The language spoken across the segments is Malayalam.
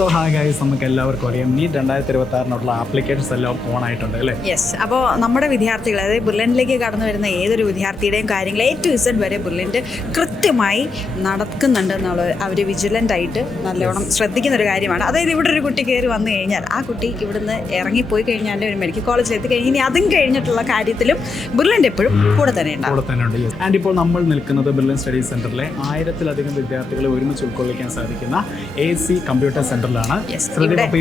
സോ ഹായ് ഗൈസ്, നമുക്ക് എല്ലാവർക്കും അറിയാം നീറ്റ് 2026 ആപ്ലിക്കേഷൻസ് എല്ലാം ഓൺ ആയിട്ടുണ്ട് അല്ലേ? യെസ്. അപ്പോൾ നമ്മുടെ വിദ്യാർത്ഥികൾ, അതായത് ബുള്ളറ്റിലേക്ക് കടന്നു വരുന്ന ഏതൊരു വിദ്യാർത്ഥിയുടെയും കാര്യങ്ങൾ A to Z വരെ ബുള്ളറ്റ് കൃത്യമായി നടക്കുന്നുണ്ട് എന്നുള്ളത് അവർ വിജിലൻ്റ് ആയിട്ട് നല്ലോണം ശ്രദ്ധിക്കുന്ന ഒരു കാര്യമാണ്. അതായത് ഇവിടെ ഒരു കുട്ടി കയറി വന്നു കഴിഞ്ഞാൽ ആ കുട്ടി ഇവിടുന്ന് ഇറങ്ങിപ്പോയി കഴിഞ്ഞാൽ ഒരു മെഡിക്കൽ കോളേജിൽ എത്തിക്കഴിഞ്ഞാൽ ഇനി അതും കഴിഞ്ഞിട്ടുള്ള കാര്യത്തിലും ബുള്ളറ്റ് എപ്പോഴും കൂടെ തന്നെ ഉണ്ട്. ആൻഡ് ഇപ്പോൾ നമ്മൾ നിൽക്കുന്നത് ബിർലൻ സ്റ്റഡി സെന്ററിലെ 1000-ലധികം വിദ്യാർത്ഥികളെ ഒരുമിച്ച് ഉൾക്കൊള്ളിക്കാൻ സാധിക്കുന്ന AC കമ്പ്യൂട്ടർ സെന്ററിലാണ്.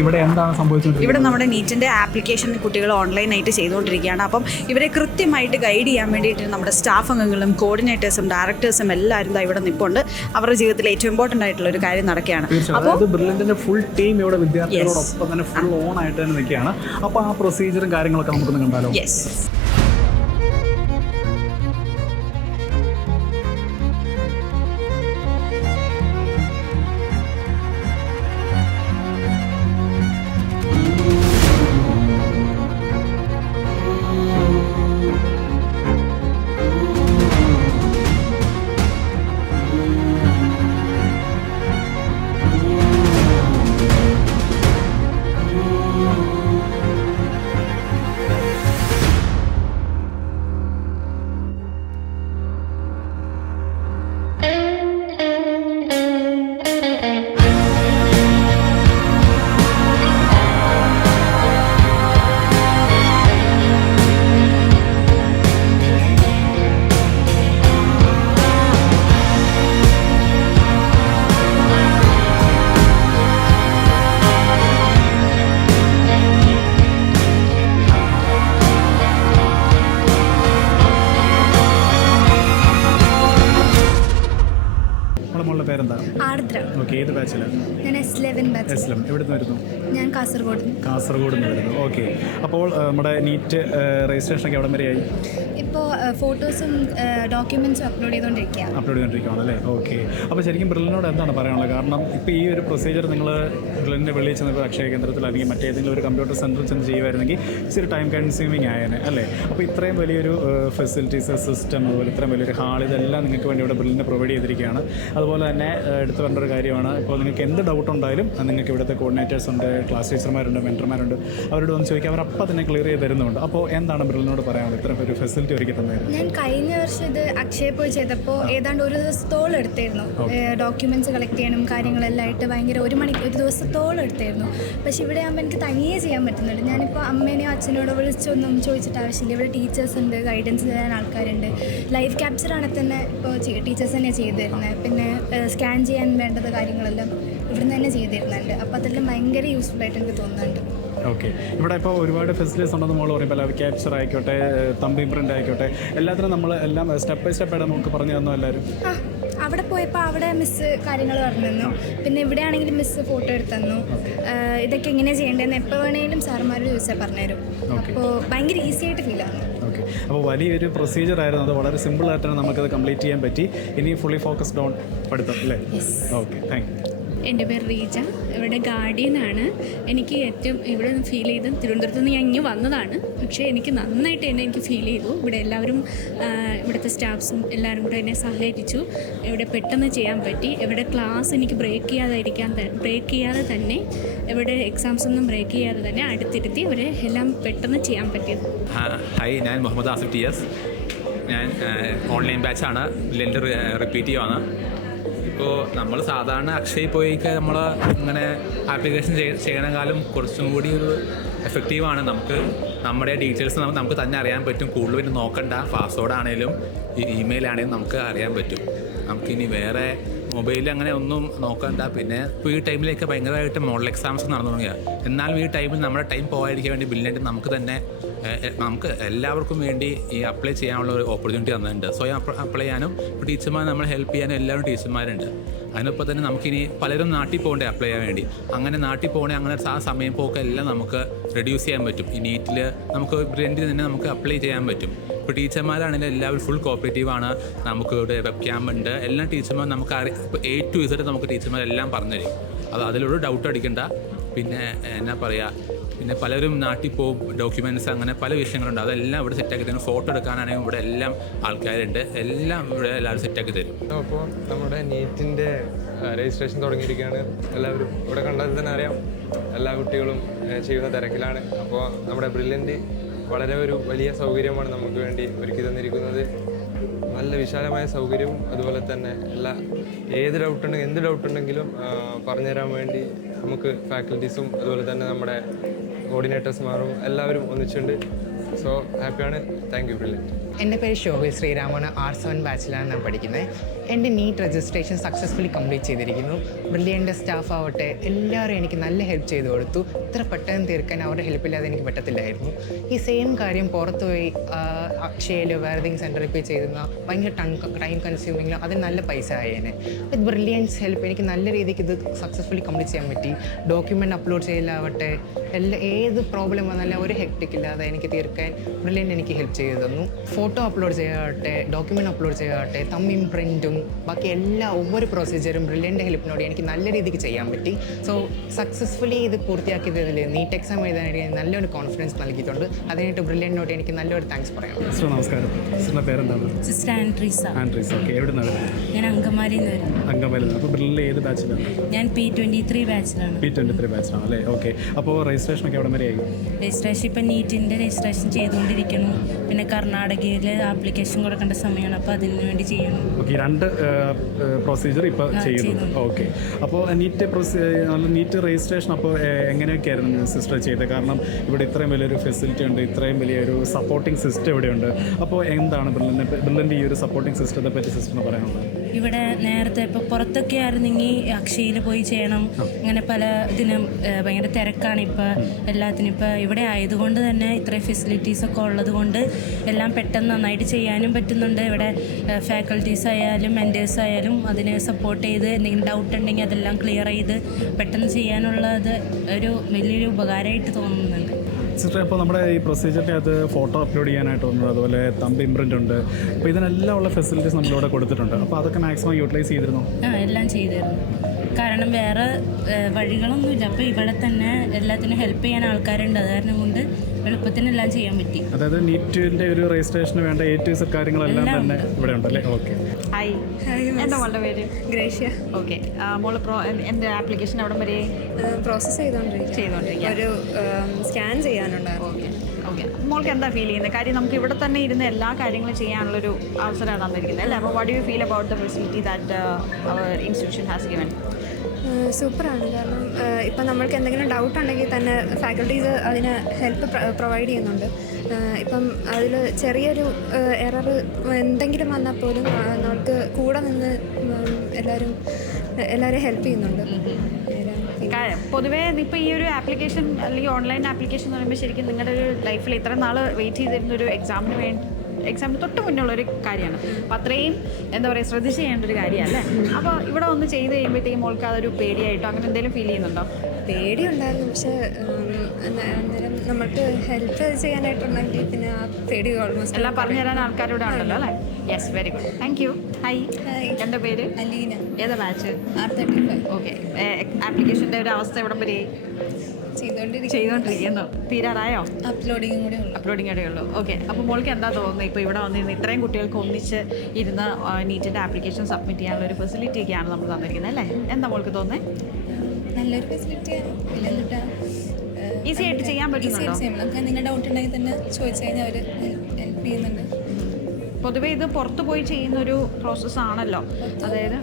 ഇവിടെ എന്താണ് സംഭവിച്ചത്? ഇവിടെ നമ്മുടെ നീറ്റിൻ്റെ ആപ്ലിക്കേഷൻ കുട്ടികൾ ഓൺലൈനായിട്ട് ചെയ്തുകൊണ്ടിരിക്കുകയാണ്. അപ്പം ഇവരെ കൃത്യമായിട്ട് ഗൈഡ് ചെയ്യാൻ വേണ്ടിയിട്ട് നമ്മുടെ സ്റ്റാഫ് അംഗങ്ങളും കോർഡിനേറ്റേഴ്സും ഡയറക്ടേഴ്സും എല്ലാവരും ഇവിടെ നിൽപ്പുണ്ട്. അവരുടെ ജീവിതത്തിൽ ഏറ്റവും ഇമ്പോർട്ടൻ്റ് ആയിട്ടുള്ള ഒരു കാര്യം നടക്കുകയാണ്. അപ്പോൾ ബ്രില്യന്റിന്റെ ഫുൾ ടീം ഇവിടെ വിദ്യാർത്ഥികളോടൊപ്പം തന്നെ ഫുൾ ഓൺ ആയിട്ട് തന്നെ നിൽക്കുകയാണ്. അപ്പോൾ ആ പ്രൊസീജിയറും കാര്യങ്ങളൊക്കെ നമുക്കൊന്ന് കണ്ടാലോ? ഏത് ബാച്ചിലാണ്? ഞാൻ S11 ബാച്ച്. എവിടുന്ന് വരുന്നു? ഞാൻ കാസർഗോഡ് നിന്ന് വരുന്നു. ഓക്കെ. അപ്പോൾ നമ്മുടെ നീറ്റ് രജിസ്ട്രേഷനൊക്കെ എവിടെ വരെയായി? ഇപ്പോൾ ഫോട്ടോസും ഡോക്യുമെൻറ്റ്സും അപ്ലോഡ് ചെയ്തുകൊണ്ടിരിക്കുകയാണ് അല്ലേ? ഓക്കെ. അപ്പോൾ ശരിക്കും ബ്രില്ലിനോട് എന്താണ് പറയാനുള്ളത്? കാരണം ഇപ്പോൾ ഈ ഒരു പ്രൊസീജിയർ നിങ്ങൾ ബ്രില്ലിൻ്റെ വെളിയിൽ ചെന്നപ്പോൾ അക്ഷയ കേന്ദ്രത്തിൽ അല്ലെങ്കിൽ മറ്റേതെങ്കിലും ഒരു കമ്പ്യൂട്ടർ സെൻറ്ററിൽ ചെന്ന് ചെയ്യുമായിരുന്നെങ്കിൽ ഇച്ചിരി ടൈം കൺസ്യൂമിങ് ആയേനെ അല്ലേ? അപ്പോൾ ഇത്രയും വലിയൊരു ഫെസിലിറ്റീസ്, സിസ്റ്റം, അതുപോലെ ഇത്രയും വലിയൊരു ഹാൾ, ഇതെല്ലാം നിങ്ങൾക്ക് വേണ്ടി ഇവിടെ ബ്രില്ലിനെ പ്രൊവൈഡ് ചെയ്തിരിക്കുകയാണ്. അതുപോലെ തന്നെ എടുത്തു പറയേണ്ട ഒരു കാര്യമാണ്, ഇപ്പോൾ നിങ്ങൾക്ക് എന്ത് ഡൗട്ട് ഉണ്ടായാലും നിങ്ങൾക്ക് ഇവിടുത്തെ കോർഡിനേറ്റേഴ്സ് ഉണ്ട്, ക്ലാസ് ടീച്ചർമാരുണ്ട്, മെൻറ്റർമാരുണ്ട്, അവരോട് വന്ന് ചോദിക്കുക, അവരപ്പോൾ തന്നെ ക്ലിയർ ചെയ്ത് തരുന്നുണ്ട്. അപ്പോൾ എന്താണ് ബ്രില്ലിനോട് പറയാനുള്ളത് ഇത്രയും ഒരു ഫെസിലിറ്റി ഒരുക്കി തന്നായിരുന്നു? ഞാൻ കഴിഞ്ഞ വർഷം ഇത് അക്ഷയ പോയി ചെയ്തപ്പോൾ ഏതാണ്ട് ഒരു ദിവസത്തോളം എടുത്തായിരുന്നു. ഡോക്യുമെൻറ്റ്സ് കളക്ട് ചെയ്യാനും കാര്യങ്ങളെല്ലാം ആയിട്ട് ഭയങ്കര ഒരു ദിവസത്തോളം എടുത്തായിരുന്നു. പക്ഷേ ഇവിടെ ആകുമ്പോൾ എനിക്ക് തനിയെ ചെയ്യാൻ പറ്റുന്നുണ്ട്. ഞാനിപ്പോൾ അമ്മേനെയോ അച്ഛനോടോ വിളിച്ചൊന്നും ചോദിച്ചിട്ട് ആവശ്യമില്ല. ഇവിടെ ടീച്ചേഴ്സ് ഉണ്ട്, ഗൈഡൻസ് തരാൻ ആൾക്കാരുണ്ട്. ലൈവ് ക്യാപ്ചർ ആണ് തന്നെ ഇപ്പോൾ ടീച്ചേഴ്സ് തന്നെ ചെയ്തു തരുന്നത്. പിന്നെ സ്കാൻ ചെയ്യാൻ വേണ്ടത് കാര്യങ്ങളെല്ലാം ഇവിടുന്ന് തന്നെ ചെയ്തു തരുന്നുണ്ട്. അപ്പോൾ അതെല്ലാം ഭയങ്കര യൂസ്ഫുൾ ആയിട്ട് എനിക്ക് തോന്നുന്നുണ്ട്. ഓക്കെ. ഇവിടെ ഇപ്പോൾ ഒരുപാട് ഫെസിലിറ്റീസ് ഉണ്ടെന്ന് നമ്മൾ പറയുമ്പോൾ ലൈവ് ക്യാപ്ചർ ആയിക്കോട്ടെ, തമ്പ് ഇംപ്രിൻ്റ് ആയിക്കോട്ടെ, എല്ലാത്തിനും നമ്മൾ എല്ലാം സ്റ്റെപ്പ് ബൈ സ്റ്റെപ്പ് ആയിട്ട് നമുക്ക് പറഞ്ഞു തന്നു എല്ലാവരും. അവിടെ പോയപ്പോൾ അവിടെ മിസ്സ് കാര്യങ്ങൾ പറഞ്ഞു തന്നു. പിന്നെ ഇവിടെ ആണെങ്കിലും മിസ്സ് ഫോട്ടോ എടുത്തു തന്നു. ഇതൊക്കെ എങ്ങനെ ചെയ്യേണ്ടതെന്ന് എപ്പോൾ വേണമെങ്കിലും സാറുമാരോട് ചോദിച്ചാൽ പറഞ്ഞുതരും. അപ്പോൾ ഭയങ്കര ഈസി ആയിട്ട് ഫീൽ ആകുന്നു. ഓക്കെ. അപ്പോൾ വലിയൊരു പ്രൊസീജിയർ ആയിരുന്നു. അത് വളരെ സിമ്പിളായിട്ടാണ് നമുക്കത് കംപ്ലീറ്റ് ചെയ്യാൻ പറ്റി. ഇനി ഫുള്ളി ഫോക്കസ്ഡ് ഓൺ പഠിത്തം അല്ലേ? Okay, thank you. എൻ്റെ പേര് റീജ. ഇവിടെ ഗാർഡിയനാണ്. എനിക്ക് ഏറ്റവും ഇവിടെ ഫീൽ ചെയ്ത് തിരുവനന്തപുരത്ത് നിന്ന് ഞാൻ ഇങ്ങ് വന്നതാണ്. പക്ഷേ എനിക്ക് നന്നായിട്ട് തന്നെ എനിക്ക് ഫീൽ ചെയ്തു. ഇവിടെ എല്ലാവരും ഇവിടുത്തെ സ്റ്റാഫ്സും എല്ലാവരും കൂടെ എന്നെ സഹകരിച്ചു. ഇവിടെ പെട്ടെന്ന് ചെയ്യാൻ പറ്റി. ഇവിടെ ക്ലാസ് എനിക്ക് ബ്രേക്ക് ചെയ്യാതെ തന്നെ ഇവിടെ എക്സാംസ് ഒന്നും ബ്രേക്ക് ചെയ്യാതെ തന്നെ അടുത്തിരുത്തി അവരെ എല്ലാം പെട്ടെന്ന് ചെയ്യാൻ പറ്റിയത്. ഹായ്, ഞാൻ മുഹമ്മദ് ആസിഫ് TS. ഞാൻ ഓൺലൈൻ ബാച്ചാണ്. ലെൻഡർ റിപ്പീറ്റ് ചെയ്യുവാണ്. ഇപ്പോൾ നമ്മൾ സാധാരണ അക്ഷയയിൽ പോയിക്കെ നമ്മൾ ഇങ്ങനെ ആപ്ലിക്കേഷൻ ചെയ്യണേക്കാളും കുറച്ചും കൂടി ഒരു എഫക്റ്റീവാണ്. നമുക്ക് നമ്മുടെ ഡീറ്റെയിൽസ് നമുക്ക് തന്നെ അറിയാൻ പറ്റും. കൂടുതൽ പിന്നെ നോക്കണ്ട. പാസ്വേഡ് ആണെങ്കിലും ഇമെയിൽ ആണെങ്കിലും നമുക്ക് അറിയാൻ പറ്റും. നമുക്കിനി വേറെ മൊബൈലിൽ അങ്ങനെ ഒന്നും നോക്കണ്ട. പിന്നെ ഇപ്പോൾ ഈ ടൈമിലേക്ക് ഭയങ്കരമായിട്ട് മോഡൽ എക്സാംസ് നടന്നു തുടങ്ങിയാണ്. എന്നാലും ഈ ടൈമിൽ നമ്മുടെ ടൈം പോകാതിരിക്കാൻ വേണ്ടി ബില്ലിനായിട്ട് നമുക്ക് എല്ലാവർക്കും വേണ്ടി ഈ അപ്ലൈ ചെയ്യാനുള്ള ഒരു ഓപ്പർച്യൂണിറ്റി തന്നിട്ടുണ്ട്. സ്വയം അപ്ലൈ ചെയ്യാനും ഇപ്പോൾ ടീച്ചർമാർ നമ്മളെ ഹെൽപ്പ് ചെയ്യാനും എല്ലാവരും ടീച്ചർമാരുണ്ട്. അതിനൊപ്പം തന്നെ നമുക്കിനി പലരും നാട്ടിൽ പോകണ്ടേ അപ്ലൈ ചെയ്യാൻ വേണ്ടി. അങ്ങനെ നാട്ടിൽ പോകണേ അങ്ങനെ ആ സമയം പോക്കെല്ലാം നമുക്ക് റെഡ്യൂസ് ചെയ്യാൻ പറ്റും. ഈ നീറ്റിൽ നമുക്ക് ബ്രില്യൻറ്റിൽ തന്നെ നമുക്ക് അപ്ലൈ ചെയ്യാൻ പറ്റും. ഇപ്പോൾ ടീച്ചർമാരാണെങ്കിൽ എല്ലാവരും ഫുൾ കോപ്പറേറ്റീവാണ്. നമുക്ക് ഇവിടെ വെബ് ക്യാമ്പ് ഉണ്ട്. എല്ലാ ടീച്ചർമാർ നമുക്ക് ഇപ്പോൾ A to Z നമുക്ക് ടീച്ചർമാരെല്ലാം പറഞ്ഞുതരും. അതിലൊരു ഡൗട്ട് അടിക്കണ്ട. പിന്നെ എന്നാ പറയുക, പിന്നെ പലരും നാട്ടിൽ പോകും, ഡോക്യുമെൻറ്റ്സ് അങ്ങനെ പല വിഷയങ്ങളുണ്ട്. അതെല്ലാം ഇവിടെ സെറ്റാക്കി തരും. ഫോട്ടോ എടുക്കാനാണെങ്കിൽ ഇവിടെ എല്ലാം ആൾക്കാരുണ്ട്. എല്ലാം ഇവിടെ എല്ലാവരും സെറ്റാക്കി തരും. അപ്പോൾ നമ്മുടെ നീറ്റിൻ്റെ രജിസ്ട്രേഷൻ തുടങ്ങിയിരിക്കുകയാണ്. എല്ലാവരും ഇവിടെ കണ്ടാൽ തന്നെ അറിയാം, എല്ലാ കുട്ടികളും ചെയ്യുന്ന തിരക്കിലാണ്. അപ്പോൾ നമ്മുടെ ബ്രില്യൻ്റ് വളരെ ഒരു വലിയ സൗകര്യമാണ് നമുക്ക് വേണ്ടി ഒരുക്കി തന്നിരിക്കുന്നത്. നല്ല വിശാലമായ സൗകര്യവും അതുപോലെ തന്നെ എന്ത് ഡൗട്ട് ഉണ്ടെങ്കിലും പറഞ്ഞുതരാൻ വേണ്ടി നമുക്ക് ഫാക്കൽറ്റീസും അതുപോലെ തന്നെ നമ്മുടെ കോർഡിനേറ്റേഴ്സ്മാരും എല്ലാവരും ഒന്നിച്ചുണ്ട്. സോ ഹാപ്പിയാണ്. Thank you brilliant. എൻ്റെ പേര് ശോഭിൽ ശ്രീരാമന് R7 ബാച്ചിലാണ് ഞാൻ പഠിക്കുന്നത്. എൻ്റെ നീറ്റ് രജിസ്ട്രേഷൻ സക്സസ്ഫുള്ളി കംപ്ലീറ്റ് ചെയ്തിരിക്കുന്നു. ബ്രില്യൻ്റെ സ്റ്റാഫ് ആവട്ടെ എല്ലാവരും എനിക്ക് നല്ല ഹെൽപ്പ് ചെയ്ത് കൊടുത്തു. ഇത്ര പെട്ടെന്ന് തീർക്കാൻ അവരുടെ ഹെൽപ്പില്ലാതെ എനിക്ക് പറ്റത്തില്ലായിരുന്നു. ഈ സെയിം കാര്യം പുറത്ത് പോയി അക്ഷയയിലോ വേറെ ഏതെങ്കിലും സെൻറ്ററിൽ പോയി ചെയ്തിരുന്ന ഭയങ്കര ടൈം കൺസ്യൂമിങ്ങിലും അതിന് നല്ല പൈസ ആയേനെ. വിത്ത് ബ്രില്യൻസ് ഹെൽപ്പ് എനിക്ക് നല്ല രീതിക്ക് ഇത് സക്സസ്ഫുള്ളി കംപ്ലീറ്റ് ചെയ്യാൻ പറ്റി. ഡോക്യുമെൻ്റ് അപ്ലോഡ് ചെയ്യലാവട്ടെ ഏത് പ്രോബ്ലം വന്നാലും ഒരു ഹെക്ടിക് ഇല്ലാതെ എനിക്ക് തീർക്കാൻ ബ്രില്യൻ്റ് എനിക്ക് ഹെൽപ്പ് ചെയ്ത് തന്നു. ഫോട്ടോ അപ്ലോഡ് ചെയ്യാവട്ടെ, ഡോക്യുമെൻ്റ് അപ്ലോഡ് ചെയ്യാവട്ടെ, തമ്പ് ഇംപ്രിൻറ്റും ബാക്കി ഒவ்வொரு പ്രൊസീജിയറും ബ്രില്യൻ്റെ ഹെൽപ്പിനോട് എനിക്ക് നല്ല രീതിക്ക് ചെയ്യാൻ പറ്റി. സോ സക്സസ്ഫുള്ളി ഇത് പൂർത്തിയാക്കിയതിൽ നീറ്റ് എക്സാം എഴുതാനായിട്ട് നല്ലൊരു കോൺഫിഡൻസ് നൽകിയിട്ടുണ്ട്. അതിനായിട്ട് ബ്രില്യൻ്റിനോട് എനിക്ക് നല്ലൊരു താങ്ക്സ് പറയാം. സിസ്റ്റർ നമസ്കാരം. സിസ്റ്ററിൻ്റെ പേരെന്താണ്? സിസ്റ്റർ ആൻഡ്രീസ. ഓക്കെ. എവിടെ നിന്നാണ്? ഞാൻ അങ്കമാലിയിൽ നിന്ന് വരും. അങ്കമാലിയിൽ. അപ്പോൾ ബ്രില്ലിൽ ഏത് ബാച്ചിലാണ്? ഞാൻ P23 ബാച്ചിലാണ്. P23 ബാച്ചിലാണ് അല്ലേ? ഓക്കെ. അപ്പോൾ രജിസ്ട്രേഷനൊക്കെ എവിടെ വരെയായി? രജിസ്ട്രേഷൻ ഇപ്പം നീറ്റിൻ്റെ രജിസ്ട്രേഷൻ ചെയ്തുകൊണ്ടിരിക്കുന്നു. പിന്നെ കർണാടകയിൽ ആപ്ലിക്കേഷൻ കൊടുക്കേണ്ട സമയമാണ്, അപ്പോൾ അതിന് വേണ്ടി ചെയ്യുന്നു. ഓക്കെ. 2 പ്രൊസീജിയർ ഇപ്പോൾ ചെയ്യുന്നു. ഓക്കെ. അപ്പോൾ നീറ്റ് രജിസ്ട്രേഷൻ അപ്പോൾ എങ്ങനെയൊക്കെയായിരുന്നു സിസ്റ്റർ ചെയ്തത്? കാരണം ഇവിടെ ഇത്രയും വലിയൊരു ഫെസിലിറ്റി ഉണ്ട്, ഇത്രയും വലിയൊരു സപ്പോർട്ടിംഗ് സിസ്റ്റം ഇവിടെയുണ്ട്. അപ്പോൾ എന്താണ് ബ്രില്ലിൻ്റെ ഈ ഒരു സപ്പോർട്ടിംഗ് സിസ്റ്റത്തെ പറ്റി സിസ്റ്ററിന് പറയാനുള്ളത്? ഇവിടെ നേരത്തെ ഇപ്പോൾ പുറത്തൊക്കെ ആയിരുന്നെങ്കിൽ അക്ഷയയിൽ പോയി ചെയ്യണം, അങ്ങനെ പല ഇതിനും ഭയങ്കര തിരക്കാണ് ഇപ്പോൾ എല്ലാത്തിനും. ഇപ്പോൾ ഇവിടെ ആയതുകൊണ്ട് തന്നെ ഇത്രയും ഫെസിലിറ്റീസൊക്കെ ഉള്ളത് കൊണ്ട് എല്ലാം പെട്ടെന്ന് നന്നായിട്ട് ചെയ്യാനും പറ്റുന്നുണ്ട്. ഇവിടെ ഫാക്കൽറ്റീസ് ആയാലും മെൻറ്റേഴ്സ് ആയാലും അതിനെ സപ്പോർട്ട് ചെയ്ത് എന്തെങ്കിലും ഡൗട്ട് ഉണ്ടെങ്കിൽ അതെല്ലാം ക്ലിയർ ചെയ്ത് പെട്ടെന്ന് ചെയ്യാനുള്ളത് ഒരു വലിയൊരു ഉപകാരമായിട്ട് തോന്നുന്നുണ്ട്. സിസ്റ്റർ, ഇപ്പോൾ നമ്മുടെ ഈ പ്രൊസീജിയറിൻ്റെ അത് ഫോട്ടോ അപ്ലോഡ് ചെയ്യാനായിട്ട് വന്നത്, അതുപോലെ തമ്പ് ഇംപ്രിൻ്റ് ഉണ്ട്. അപ്പോൾ ഇതിനെല്ലാം ഉള്ള ഫെസിലിറ്റീസ് നമ്മളിവിടെ കൊടുത്തിട്ടുണ്ട്. അപ്പോൾ അതൊക്കെ മാക്സിമം യൂട്ടിലൈസ് ചെയ്തിരുന്നു? എല്ലാം ചെയ്തിരുന്നു. കാരണം വേറെ വഴികളൊന്നുമില്ല. അപ്പോൾ ഇവിടെ തന്നെ എല്ലാത്തിനും ഹെൽപ്പ് ചെയ്യാൻ ആൾക്കാരുണ്ട്. അത് കാരണം കൊണ്ട് എളുപ്പത്തിനെല്ലാം ചെയ്യാൻ പറ്റി. അതായത് നീറ്റിൻ്റെ ഒരു രജിസ്ട്രേഷന് വേണ്ട കാര്യങ്ങളെല്ലാം തന്നെ ഇവിടെ ഉണ്ടല്ലേ? ഓക്കെ. ഹായ്, എന്താ മോളുടെ പേര്? ഗ്രേഷ്യ. ഓക്കെ. മോള് എൻ്റെ ആപ്ലിക്കേഷൻ അവിടെ വരെ പ്രോസസ്സ് ചെയ്തുകൊണ്ടിരിക്കുക. ഒരു സ്കാൻ ചെയ്യാനുണ്ടായിരുന്നു. ഓക്കെ. മോൾക്ക് എന്താ ഫീൽ ചെയ്യുന്നത്? കാര്യം നമുക്ക് ഇവിടെ തന്നെ ഇരുന്ന് എല്ലാ കാര്യങ്ങളും ചെയ്യാനുള്ളൊരു അവസരമാണ് തന്നിരിക്കുന്നത് അല്ലേ? അപ്പോൾ what do you feel about the facility that our institution has given? സൂപ്പറാണ്. കാരണം ഇപ്പം നമ്മൾക്ക് എന്തെങ്കിലും ഡൗട്ട് ഉണ്ടെങ്കിൽ തന്നെ ഫാക്കൽറ്റീസ് അതിന് ഹെൽപ്പ് പ്രൊവൈഡ് ചെയ്യുന്നുണ്ട്. ഇപ്പം അതിൽ ചെറിയൊരു എറർ എന്തെങ്കിലും വന്നാൽ പോലും നമുക്ക് കൂടെ നിന്ന് എല്ലാവരും ഹെൽപ്പ് ചെയ്യുന്നുണ്ട്. പൊതുവേ ഇപ്പോൾ ഈ ഒരു ആപ്ലിക്കേഷൻ അല്ലെങ്കിൽ ഓൺലൈൻ ആപ്ലിക്കേഷൻ എന്ന് പറയുമ്പോൾ ശരിക്കും നിങ്ങളുടെ ഒരു ലൈഫിൽ ഇത്ര നാൾ വെയിറ്റ് ചെയ്തിരുന്നൊരു എക്സാമിന് തൊട്ട് മുന്നുള്ളൊരു കാര്യമാണ്. അപ്പോൾ അത്രയും എന്താ പറയുക ശ്രദ്ധിച്ച് ചെയ്യേണ്ട ഒരു കാര്യമല്ലേ? അപ്പോൾ ഇവിടെ ഒന്ന് ചെയ്ത് കഴിയുമ്പോഴത്തേക്കും മോൾക്ക് അതൊരു പേടിയായിട്ടോ അങ്ങനെ എന്തെങ്കിലും ഫീൽ ചെയ്യുന്നുണ്ടോ? പേടിയുണ്ടായിരുന്നു, പക്ഷേ അന്നേരം നമുക്ക് ഹെൽപ്പ് ചെയ്യാനായിട്ടുണ്ടെങ്കിൽ പിന്നെ ആ പേടി ഓൾമോസ്റ്റ് എല്ലാം പറഞ്ഞു തരാൻ ആൾക്കാരോട് ഉണ്ടല്ലോ അല്ലേ? Yes, very good, thank you. Hi, എൻ്റെ പേര് അലീന. ഏതാ ബാച്ച്? R35. ഓക്കെ. ആപ്ലിക്കേഷൻ്റെ ഒരു അവസ്ഥ എവിടം വരെ ചെയ്തുകൊണ്ടിരിക്കുന്നു? തീരാറായോ? അപ്ലോഡിങ് കൂടെ ഉള്ളൂ. ഓക്കെ. അപ്പോൾ മോൾക്ക് എന്താ തോന്നുന്നത് ഇപ്പോൾ ഇവിടെ വന്നിരുന്ന് ഇത്രയും കുട്ടികൾക്ക് ഒന്നിച്ച് ഇരുന്ന് നീറ്റിൻ്റെ ആപ്ലിക്കേഷൻ സബ്മിറ്റ് ചെയ്യാനുള്ള ഒരു ഫെസിലിറ്റിയൊക്കെയാണ് നമ്മൾ തന്നിരിക്കുന്നത് അല്ലേ? എന്താ മോൾക്ക് തോന്നുന്നത്? നല്ലൊരു ഫെസിലിറ്റിയാണ്. ഈസി ആയിട്ട് ചെയ്യാൻ പറ്റുന്നുണ്ടോ? എന്തെങ്കിലും ഡൗട്ട് ഉണ്ടെങ്കിൽ തന്നെ ചോദിച്ചു കഴിഞ്ഞാൽ അവർ ഹെൽപ്പ് ചെയ്യുന്നുണ്ട്. പൊതുവേ ഇത് പുറത്ത് പോയി ചെയ്യുന്നൊരു പ്രോസസ്സാണല്ലോ. അതായത്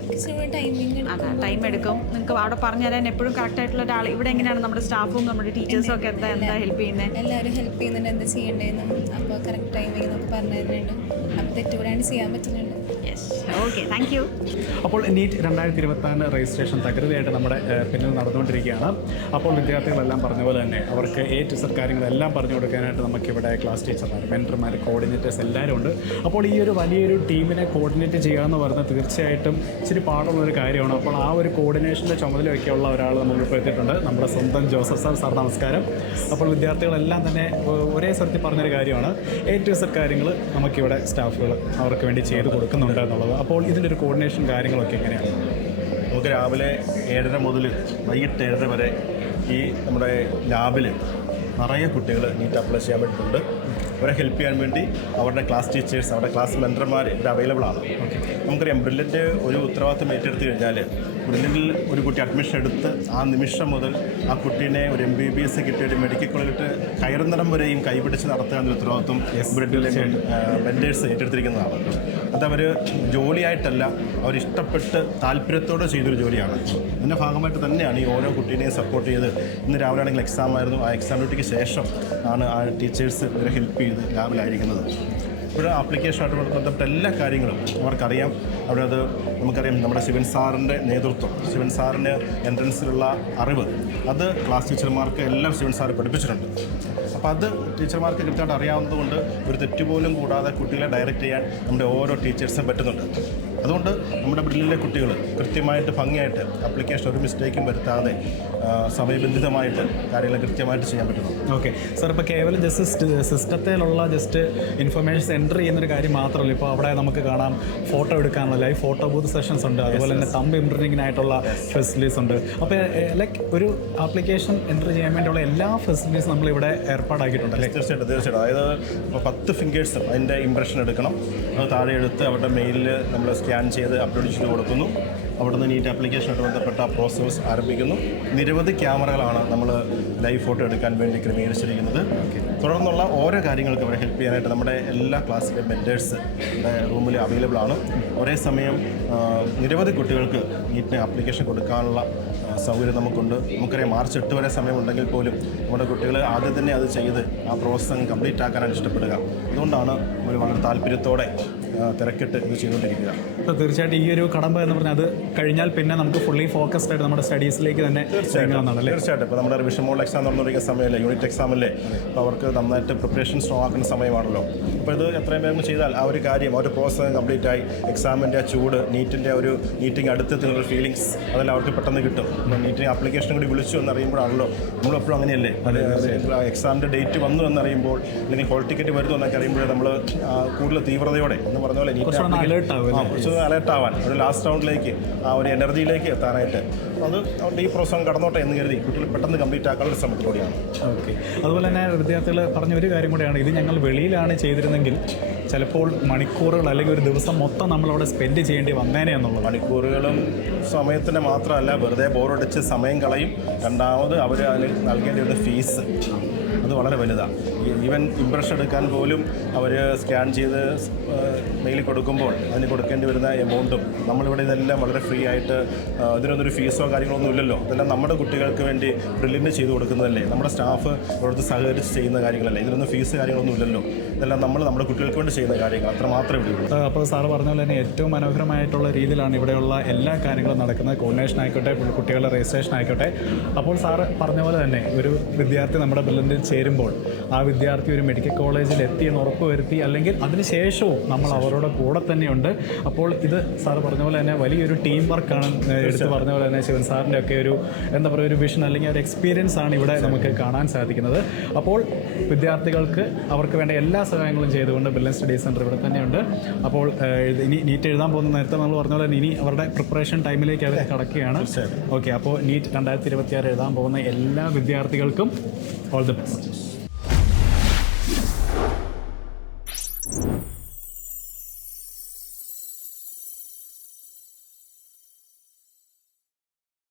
അതെ, ടൈം എടുക്കും. നിങ്ങൾക്ക് അവിടെ പറഞ്ഞു തരാൻ എപ്പോഴും കറക്റ്റ് ആയിട്ടുള്ള ഒരാൾ ഇവിടെ എങ്ങനെയാണ് നമ്മുടെ സ്റ്റാഫും നമ്മുടെ ടീച്ചേഴ്സും ഒക്കെ എന്താ ഹെൽപ്പ് ചെയ്യുന്നത്? എല്ലാവരും ഹെൽപ്പ് ചെയ്യുന്നുണ്ട്, എന്താ ചെയ്യേണ്ടതെന്നും അപ്പോൾ കറക്റ്റ് ടൈമിൽ നമുക്ക് പറഞ്ഞു തരുന്നുണ്ട്. അപ്പോൾ തെറ്റുകൂടാണ്ട് ചെയ്യാൻ പറ്റുന്നുണ്ട്. Yes, okay, thank you. അപ്പോൾ നീറ്റ് 2024 രജിസ്ട്രേഷൻ തകൃതിയായിട്ട് നമ്മുടെ പിന്നിൽ നടന്നുകൊണ്ടിരിക്കുകയാണ്. അപ്പോൾ വിദ്യാർത്ഥികളെല്ലാം പറഞ്ഞ പോലെ തന്നെ അവർക്ക് A to Z കാര്യങ്ങളെല്ലാം പറഞ്ഞു കൊടുക്കാനായിട്ട് നമുക്കിവിടെ ക്ലാസ് ടീച്ചർമാർ, മെൻറ്റർമാർ, കോർഡിനേറ്റേഴ്സ് എല്ലാവരും ഉണ്ട്. അപ്പോൾ ഈ ഒരു വലിയൊരു ടീമിനെ കോർഡിനേറ്റ് ചെയ്യുക എന്ന് പറയുന്നത് തീർച്ചയായിട്ടും ഇച്ചിരി പാടുള്ളൊരു കാര്യമാണ്. അപ്പോൾ ആ ഒരു കോർഡിനേഷൻ്റെ ചുമതലയൊക്കെയുള്ള ഒരാൾ നമ്മൾ ഇപ്പോൾ എത്തിയിട്ടുണ്ട്, നമ്മുടെ സ്വന്തം ജോസഫ് സാർ. സാർ നമസ്കാരം. അപ്പോൾ വിദ്യാർത്ഥികളെല്ലാം തന്നെ ഒരേ സ്ഥലത്തിൽ പറഞ്ഞൊരു കാര്യമാണ്, A to Z കാര്യങ്ങൾ നമുക്കിവിടെ സ്റ്റാഫുകൾ അവർക്ക് വേണ്ടി ചെയ്ത് കൊടുക്കുന്നുണ്ട് എന്നുള്ളത്. അപ്പോൾ ഇതിൻ്റെ ഒരു കോർഡിനേഷൻ കാര്യങ്ങളൊക്കെ എങ്ങനെയാണ്? നമുക്ക് രാവിലെ 7:30 മുതൽ വൈകിട്ട് 7:30 വരെ ഈ നമ്മുടെ ലാബിൽ നിറയെ കുട്ടികൾ നീറ്റ് അപ്ലൈ ചെയ്യാൻ വേണ്ടിയിട്ടുണ്ട്. അവരെ ഹെൽപ്പ് ചെയ്യാൻ വേണ്ടി അവരുടെ ക്ലാസ് ടീച്ചേഴ്സ്, അവരുടെ ക്ലാസ് മെൻറ്റർമാർ ഇവിടെ അവൈലബിൾ ആണ്. നമുക്കറിയാം ബ്രില്യൻ്റ് ഒരു ഉത്തരവാദിത്തം ഏറ്റെടുത്ത് കഴിഞ്ഞാൽ ബ്രില്യൻറ്റിൽ ഒരു കുട്ടി അഡ്മിഷൻ എടുത്ത് ആ നിമിഷം മുതൽ ആ കുട്ടീനെ ഒരു MBBS കിട്ടിയ ഒരു മെഡിക്കൽ കോളേജിട്ട് കയറുന്നിടം വരെയും കൈപിടിച്ച് നടത്തുക എന്നൊരു ഉത്തരവാദിത്വം ബ്രില്യൻറ്റിലെ മെൻറ്റേഴ്സ് ഏറ്റെടുത്തിരിക്കുന്നതാണ്. അതവർ ജോലിയായിട്ടല്ല, അവരിഷ്ടപ്പെട്ട് താല്പര്യത്തോടെ ചെയ്തൊരു ജോലിയാണ്. ഇതിൻ്റെ ഭാഗമായിട്ട് തന്നെയാണ് ഈ ഓരോ കുട്ടീനെയും സപ്പോർട്ട് ചെയ്ത്, ഇന്ന് രാവിലെ ആണെങ്കിൽ എക്സാം ആയിരുന്നു, ആ എക്സാം ഡ്യൂട്ടിക്ക് ശേഷം ആണ് ആ ടീച്ചേഴ്സ് ഇവരെ ഹെൽപ്പ് ചെയ്ത് ലാബിലായിരിക്കുന്നത്. ഇവിടെ ആപ്ലിക്കേഷനായിട്ട് ബന്ധപ്പെട്ട എല്ലാ കാര്യങ്ങളും അവർക്കറിയാം. അവിടെ അത് നമുക്കറിയാം, നമ്മുടെ ശിവൻ സാറിൻ്റെ നേതൃത്വം, ശിവൻ സാറിന് എൻട്രൻസിലുള്ള അറിവ് അത് ക്ലാസ് ടീച്ചർമാർക്ക് എല്ലാം ശിവൻ സാറ് പഠിപ്പിച്ചിട്ടുണ്ട്. അപ്പോൾ അത് ടീച്ചർമാർക്ക് കൃത്യമായിട്ട് അറിയാവുന്നതുകൊണ്ട് ഒരു തെറ്റുപോലും കൂടാതെ കുട്ടികളെ ഡയറക്റ്റ് ചെയ്യാൻ നമ്മുടെ ഓരോ ടീച്ചേഴ്സിനും പറ്റുന്നുണ്ട്. അതുകൊണ്ട് നമ്മുടെ ബ്രില്ലിലെ കുട്ടികൾ കൃത്യമായിട്ട് ഭംഗിയായിട്ട് ആപ്ലിക്കേഷൻ ഒരു മിസ്റ്റേക്കും വരുത്താതെ സമയബന്ധിതമായിട്ട് കാര്യങ്ങൾ കൃത്യമായിട്ട് ചെയ്യാൻ പറ്റുന്നു. ഓക്കെ സാർ, ഇപ്പോൾ കേവലം ജസ്റ്റ് സിസ്റ്റത്തിലുള്ള ജസ്റ്റ് ഇൻഫർമേഷൻസ് എൻ്റർ ചെയ്യുന്നൊരു കാര്യം മാത്രമല്ല, ഇപ്പോൾ അവിടെ നമുക്ക് കാണാം ഫോട്ടോ എടുക്കാനുള്ള ലൈവ് ഫോട്ടോ ബൂത്ത് സെഷൻസ് ഉണ്ട്, അതുപോലെ തന്നെ തമ്പ് ഇംപ്രിൻറ്റിങ്ങിനായിട്ടുള്ള ഫെസിലിറ്റീസ് ഉണ്ട്. അപ്പോൾ ലൈക്ക് ഒരു ആപ്ലിക്കേഷൻ എൻ്റർ ചെയ്യാൻ വേണ്ടിയുള്ള എല്ലാ ഫെസിലിറ്റീസും നമ്മളിവിടെ ഏർപ്പാടാക്കിയിട്ടുണ്ടല്ലേ? തീർച്ചയായിട്ടും. അതായത് ഇപ്പോൾ 10 ഫിംഗേഴ്സും അതിൻ്റെ ഇംപ്രഷൻ എടുക്കണം. അത് താഴെ എടുത്ത് അവരുടെ മെയിലിൽ നമ്മൾ സ്കാൻ ചെയ്ത് അപ്ലോഡ് ചെയ്ത് കൊടുക്കുന്നു. അവിടുന്ന് നീറ്റ് ആപ്ലിക്കേഷനായിട്ട് ബന്ധപ്പെട്ട പ്രോസസ് ആരംഭിക്കുന്നു. നിരവധി ക്യാമറകളാണ് നമ്മൾ ലൈവ് ഫോട്ടോ എടുക്കാൻ വേണ്ടി ക്രമീകരിച്ചിരിക്കുന്നത്. തുടർന്നുള്ള ഓരോ കാര്യങ്ങൾക്ക് അവരെ ഹെൽപ്പ് ചെയ്യാനായിട്ട് നമ്മുടെ എല്ലാ ക്ലാസ്സിലെ മെൻറ്റേഴ്സ് നമ്മുടെ റൂമിൽ അവൈലബിൾ ആണ്. ഒരേ സമയം നിരവധി കുട്ടികൾക്ക് നീറ്റിന് ആപ്ലിക്കേഷൻ കൊടുക്കാനുള്ള സൗകര്യം നമുക്കുണ്ട്. നമുക്കറിയാം മാർച്ച് 8 വരെ സമയമുണ്ടെങ്കിൽ പോലും നമ്മുടെ കുട്ടികൾ ആദ്യം തന്നെ അത് ചെയ്ത് ആ പ്രോസസ്സ് കംപ്ലീറ്റ് ആക്കാനാണ് ഇഷ്ടപ്പെടുക. അതുകൊണ്ടാണ് ഒരു വളരെ താല്പര്യത്തോടെ തിരക്കിട്ട് ഇത് ചെയ്തുകൊണ്ടിരിക്കുക. അപ്പോൾ തീർച്ചയായിട്ടും ഈ ഒരു കടമ്പ എന്ന് പറഞ്ഞാൽ അത് കഴിഞ്ഞാൽ പിന്നെ നമുക്ക് ഫുള്ളി ഫോക്കസ്ഡ് ആയിട്ട് നമ്മുടെ സ്റ്റഡീസിലേക്ക് തന്നെ തീർച്ചയായിട്ടും. ഇപ്പോൾ നമ്മുടെ റിവിഷൻ മോഡൽ എക്സാം നടന്നുകൊണ്ടിരിക്കുന്ന സമയമല്ലേ, യൂണിറ്റ് എക്സാം അല്ലേ, അപ്പോൾ അവർക്ക് നന്നായിട്ട് പ്രിപ്പറേഷൻ സ്ട്രോങ് ആക്കുന്ന സമയമാണല്ലോ. അപ്പോൾ ഇത് എത്രയും വേഗം ചെയ്താൽ ആ ഒരു കാര്യം, ആ ഒരു പ്രോസസ്സ് കംപ്ലീറ്റ് ആയി എക്സാമിൻ്റെ ആ ചൂട്, നീറ്റിൻ്റെ ഒരു മീറ്റിംഗ് അടുത്തെത്തുന്ന ഫീലിങ്സ് അതെല്ലാം അവർക്ക് പെട്ടെന്ന് കിട്ടും. അപ്പോൾ നീറ്റിന് ആപ്ലിക്കേഷൻ കൂടി വിളിച്ചു എന്നറിയുമ്പോഴാണല്ലോ, നമ്മളെപ്പോഴും അങ്ങനെയല്ലേ, എക്സാമിൻ്റെ ഡേറ്റ് വന്നു എന്നറിയുമ്പോൾ അല്ലെങ്കിൽ ഹോൾ ടിക്കറ്റ് വരുന്നു എന്നൊക്കെ അറിയുമ്പോൾ നമ്മൾ കൂടുതൽ തീവ്രതയോടെ എന്ന് പറഞ്ഞ പോലെ കുറച്ച് അലേർട്ട് ആവാൻ, ഒരു ലാസ്റ്റ് റൗണ്ടിലേക്ക് ആ ഒരു എനർജിയിലേക്ക് എത്താനായിട്ട് അത് അവരുടെ ഈ പ്രോത്സാഹനം കടന്നോട്ടെ എന്ന് കരുതി കുട്ടികൾ പെട്ടെന്ന് കംപ്ലീറ്റ് ആക്കാനുള്ള ശ്രമത്തിലൂടെയാണ്. ഓക്കെ, അതുപോലെ തന്നെ വിദ്യാർത്ഥികൾ പറഞ്ഞ ഒരു കാര്യം കൂടെയാണ്, ഇത് ഞങ്ങൾ വെളിയിലാണ് ചെയ്തിരുന്നെങ്കിൽ ചിലപ്പോൾ മണിക്കൂറുകൾ അല്ലെങ്കിൽ ഒരു ദിവസം മൊത്തം നമ്മളവിടെ സ്പെൻഡ് ചെയ്യേണ്ടി വന്നേനെ എന്നുള്ളത്. മണിക്കൂറുകളും സമയത്തിന് മാത്രമല്ല, വെറുതെ ബോറടിച്ച് സമയം കളയും. രണ്ടാമത് അവർ അതിന് നൽകേണ്ടി വരുന്ന ഫീസ് അത് വളരെ വലുതാണ്. ഈവൻ ഇംപ്രഷൻ എടുക്കാൻ പോലും അവർ സ്കാൻ ചെയ്ത് മെയിൽ കൊടുക്കുമ്പോൾ അതിന് കൊടുക്കേണ്ടി വരുന്ന എമൗണ്ടും നമ്മളിവിടെ ഇതെല്ലാം വളരെ ഫ്രീ ആയിട്ട്, ഇതിനൊന്നൊരു ഫീസോ കാര്യങ്ങളൊന്നും ഇല്ലല്ലോ. ഇതെല്ലാം നമ്മുടെ കുട്ടികൾക്ക് വേണ്ടി ബ്രില്യൻ്റ് ചെയ്ത് കൊടുക്കുന്നതല്ലേ, നമ്മുടെ സ്റ്റാഫ് ഇവിടുത്തെ സഹകരിച്ച് ചെയ്യുന്ന കാര്യങ്ങളല്ലേ, ഇതിനൊന്നും ഫീസ് കാര്യങ്ങളൊന്നും ഇല്ലല്ലോ. ഇതെല്ലാം നമ്മുടെ കുട്ടികൾക്ക് വേണ്ടി ചെയ്യുന്ന കാര്യങ്ങൾ, അത്ര മാത്രമേ ഉള്ളൂ. അപ്പോൾ സാറ് പറഞ്ഞ പോലെ തന്നെ ഏറ്റവും മനോഹരമായിട്ടുള്ള രീതിയിലാണ് ഇവിടെയുള്ള എല്ലാ കാര്യങ്ങളും നടക്കുന്നത്. കോർഡിനേഷൻ ആയിക്കോട്ടെ, കുട്ടികളുടെ രജിസ്ട്രേഷൻ ആയിക്കോട്ടെ. അപ്പോൾ സാറ് പറഞ്ഞ പോലെ തന്നെ ഒരു വിദ്യാർത്ഥി നമ്മുടെ ബ്രില്യൻ്റിൽ ചേരുമ്പോൾ ആ വിദ്യാർത്ഥി ഒരു മെഡിക്കൽ കോളേജിൽ എത്തിയെന്ന് ഉറപ്പുവരുത്തി, അല്ലെങ്കിൽ അതിനുശേഷവും നമ്മൾ അവരുടെ കൂടെ തന്നെയുണ്ട്. അപ്പോൾ ഇത് സാറ് പറഞ്ഞ പോലെ തന്നെ വലിയൊരു ടീം വർക്കാണ്. എടുത്ത് പറഞ്ഞ പോലെ തന്നെ ശിവൻ സാറിൻ്റെ ഒക്കെ ഒരു എന്താ പറയുക, ഒരു വിഷൻ അല്ലെങ്കിൽ ഒരു എക്സ്പീരിയൻസ് ആണ് ഇവിടെ നമുക്ക് കാണാൻ സാധിക്കുന്നത്. അപ്പോൾ വിദ്യാർത്ഥികൾക്ക് അവർക്ക് വേണ്ട എല്ലാ സഹായങ്ങളും ചെയ്തുകൊണ്ട് ബ്രില്യൻ സ്റ്റഡി സെൻറ്റർ ഇവിടെ തന്നെയുണ്ട്. അപ്പോൾ ഇനി നീറ്റ് എഴുതാൻ പോകുന്ന നേരത്തെ നമ്മൾ പറഞ്ഞ പോലെ ഇനി അവരുടെ പ്രിപ്പറേഷൻ ടൈമിലേക്ക് അവർ കടക്കുകയാണ്. ഓക്കെ, അപ്പോൾ നീറ്റ് 2026 എഴുതാൻ പോകുന്ന എല്ലാ വിദ്യാർത്ഥികൾക്കും ഓൾ ദി ബെസ്റ്റ്.